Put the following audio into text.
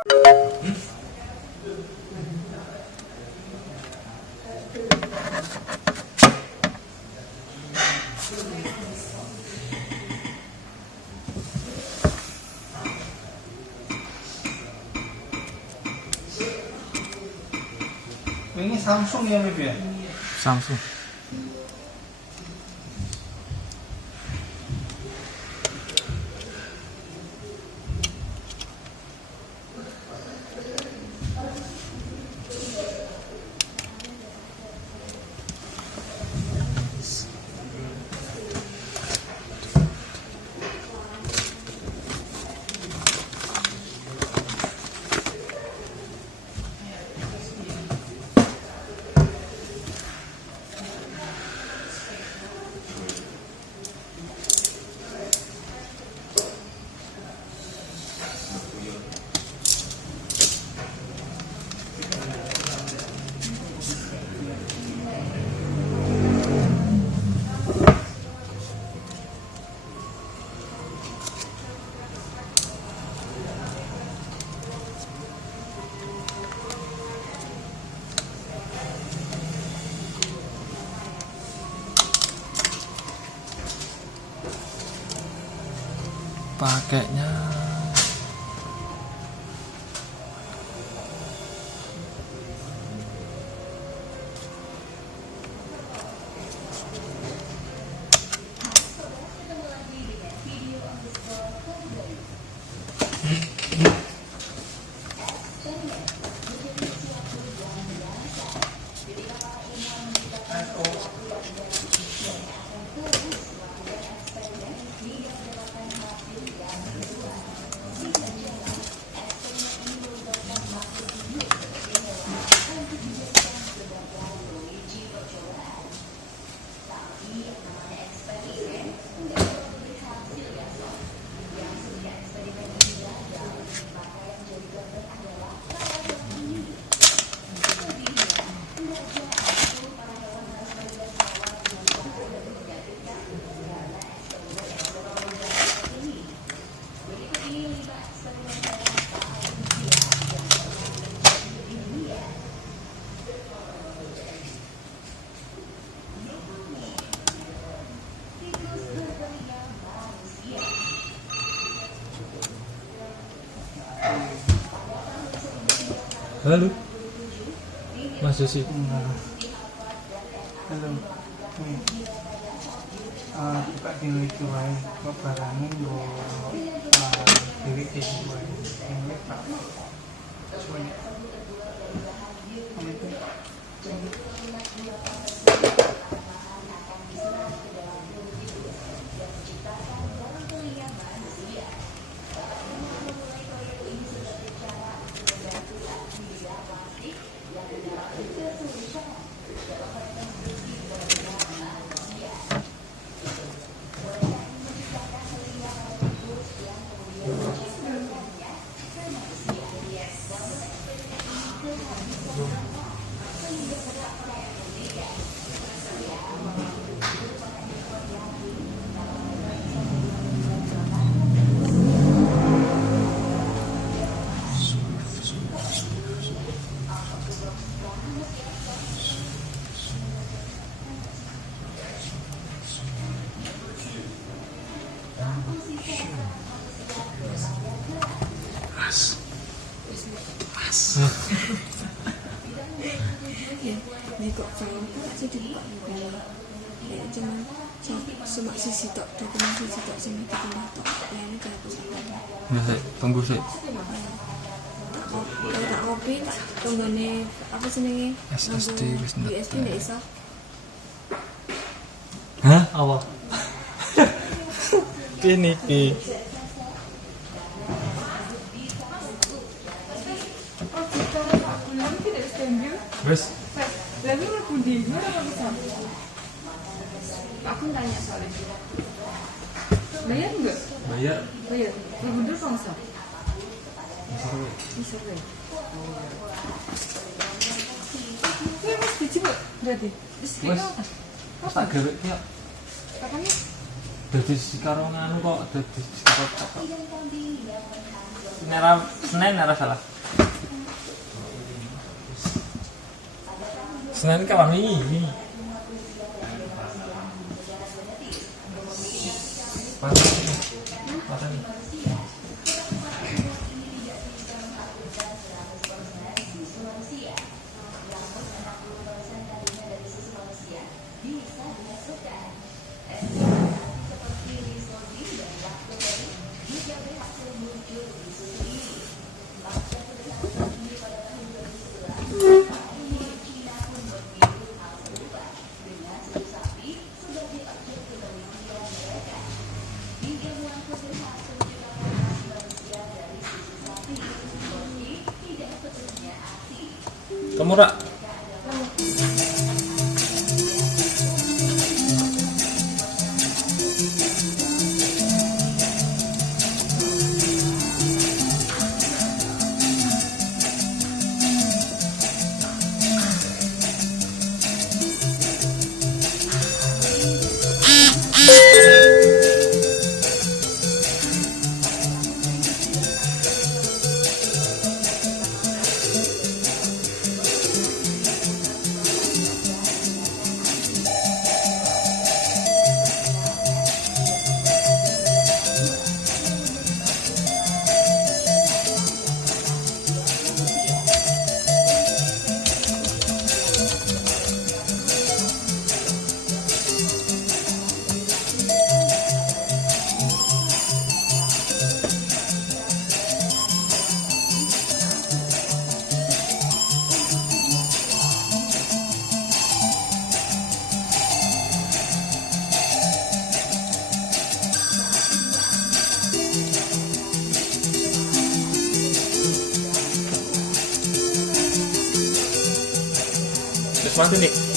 Ini Samsung ya, Beb ya? Samsung. Pakainya halo Mas Yosi. Halo. Buka dulu itu wae, kok barangnya yo diri itu wae. Ini Pak. Semuanya. Nih kok film aja dibuka juga kayak cuman cuma sisi tok dokumen sisi tok sing dipindah tok lainnya kayak apa Ya, tunggu sih. tak kopi tunggane apa senenge SSD wis ndak. USB ndak iso Hah? Apa? Kini ki. Wes. lalu aku di mana apa bisa aku tanya soalnya bayar enggak Bayar. bayar bener kok bisa bisa deh ini mas dicoba berarti Wes. apa Tak gawe ki. katanya Dadi karo nganu kok dadi karo Nera Senin nera salah. Senin kawan ini. Mana nih? Kamu rak? Terus mati nih.